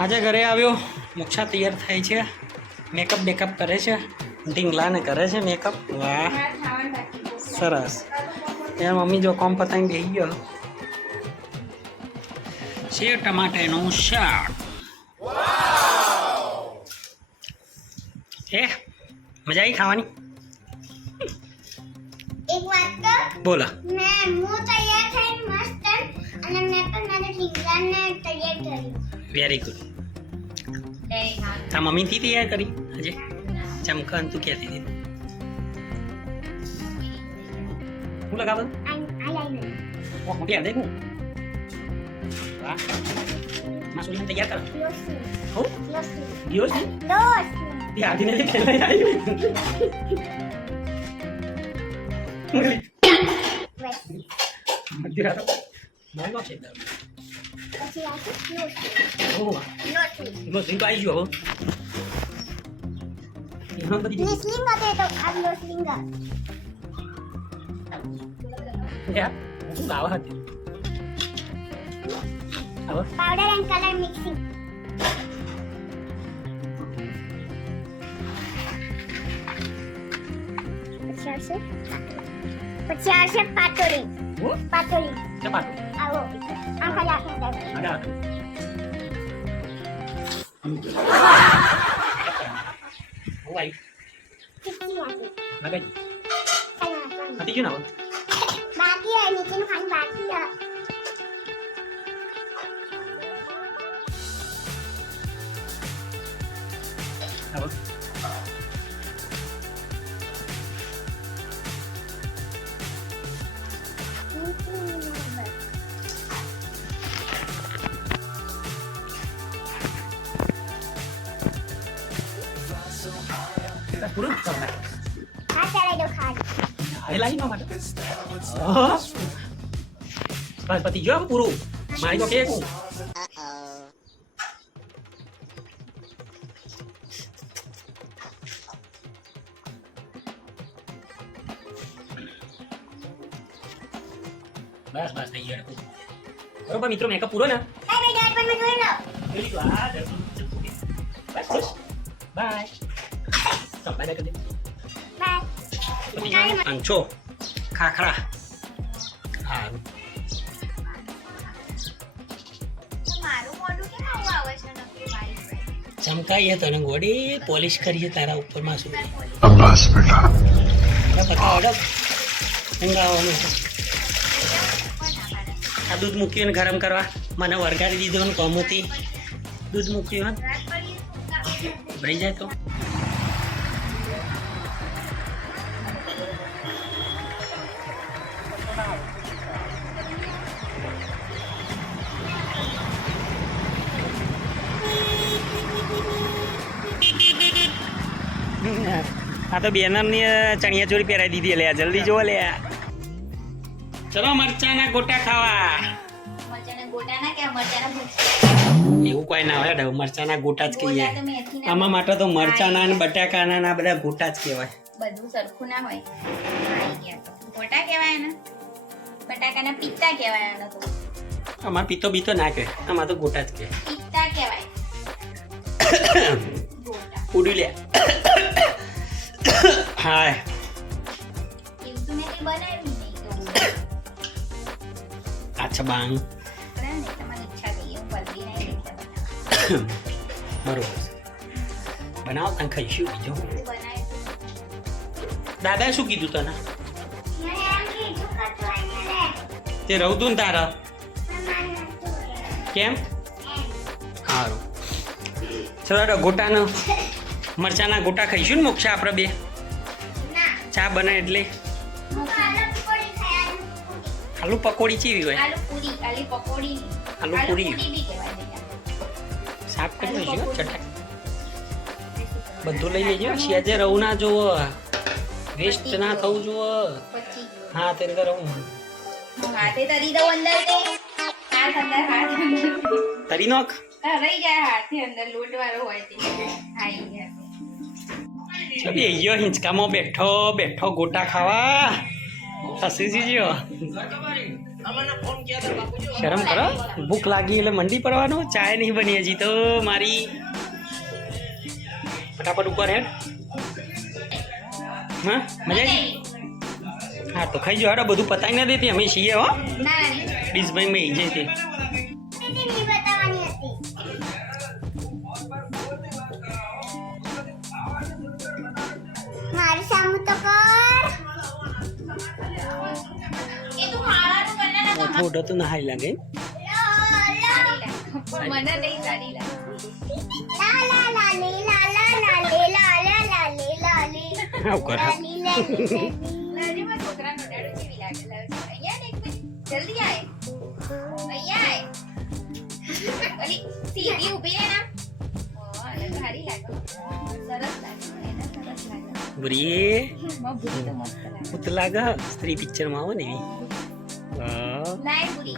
આજે ઘરે આવ્યો મોક્ષા તૈયાર થાય છે. મેકઅપ બેકઅપ કરે છે. ઢીંગલાને કરે છે મેકઅપ વાહ. સરસ. યાર મમ્મી જો કોમ પતાવીને બેસી ગયો. છે ટમાટેનું શાક. એ મજા આવી ખાવાની? એક વાત તો બોલો. મેં હું તૈયાર થઈને મસ્ત અને મેં પણ મારા ઢીંગલાને તૈયાર કર્યું. વેરી ગુડ તા મમ્મીથી તૈયાર કરી આજે ચમકન તું કહેતી હતી હું લગાવું આઈલાઈનર ઓહ મોટી આવે હું વાહ માસુલીને તૈયાર કર લોસી હો લોસી ગયો છે લોસી તે આધીને તે ખેલાઈ આવી બસ મધી રાતો મોંઘો છે દારૂ. પછી આવી ગયો પાવડર એન્ડ કલર મિક્સિંગ પછી આવશે? પછી આવશે પાતળી. ચપાટું. આવો. આમ ખાલી આખી અંદર આગળ હતું હું આવી કેટલી વાગે લગાઈ ખાલી નાખવાનું. હતી ગયું ને હવે બાકી હે નીચેનું ખાલી બાકી હે હવે এটা પૂરું જ કરનાર. હા ચડાઈ દો ખાલી હારે લાગી ન માટે આહ. બસ પતી ગયો હવે પૂરું મારી તો કે હું બસ બસ થઈ ગયો બરોબર મિત્રો મેકઅપ પૂરો ને બાય બાય ડેડ પણ જોઈ લો จับไปได้กันดิไปวันนี้อันโชคคาคาอาหาร ચમકાઈએ તને ગોળી પોલિશ. કરીએ તારા ઉપરમાં શું અબ્બાસ બેટા. બતાવો અડપ મંગાવવાનું આ દૂધ મૂકીને ગરમ કરવા. મને વરગાડી દીધો ને કોમોથી દૂધ મૂક્યું ભાઈ જાય તો. આ તો બેનરની ચણિયા ચોળી પહેરાવી દીધી લે જલ્દી જો લે ચલો મરચાના ગોટા ખાવા. એવું કોઈ ના હોય મરચાના ગોટા જ કહીએ. આમાં માટે તો મરચાના ને બટાકાના ના બધા ગોટા જ કહેવાય. બધું સરખું ના હોય. આવી ગયા તો. ગોટા કહેવાય ને બટાકાના પિત્તા કહેવાય આને તો. બીતો ના કહે. આમાં તો ગોટા જ કહે. પિત્તા કહેવાય. ગોટા ઉડી લે. હાય આછા બાંગ બરાબર બનાવું તને ખાઈશું બીજો. દાદાએ શું કીધું તને તે રહું તું ને તારા કેમ સારું ચલો ગોટાનો મરચાના ગોટા ખાઈશું ને મોક્ષા આપણે બે? ચા બને એટલે. આલુ પકોડી ચીવી હોય? આલુ પૂરી સાફ કરી લેજો ચટાક બધું લઈ લેજો. સિયાજે રહું ના જોવો વેસ્ટ ના થવું જોવો હા તે અંદર રહું તરી દઉં અંદર તે હાથ અંદર હાથ તરી નોખ. રહી જાય હાથે અંદર લોટવાળો હોય તે. બે ગયો હિંચકામાં બેઠો બેઠો ગોટા ખાવા. હસી જીજો શરમ કરો ભૂખ લાગી એટલે મંડી પડવાનું ચાય નહીં બની હજી તો મારી. ફટાફટ ઉપર હેડ. હા મજા આવી? હા તો ખાઈ જો હાડો બધું પતાવી ના દેતી અમે છીએ હો. ના ભાઈ મેં જઈ હતી ને તો અલગ સારી લાગે. લાગે. એને સરસ લાગે. બુરી માં ભૂરી તો મસ્ત લાગે. પુત લાગે. સ્ત્રી પિક્ચરમાં આવો ને એવી. હા. લાય ભૂરી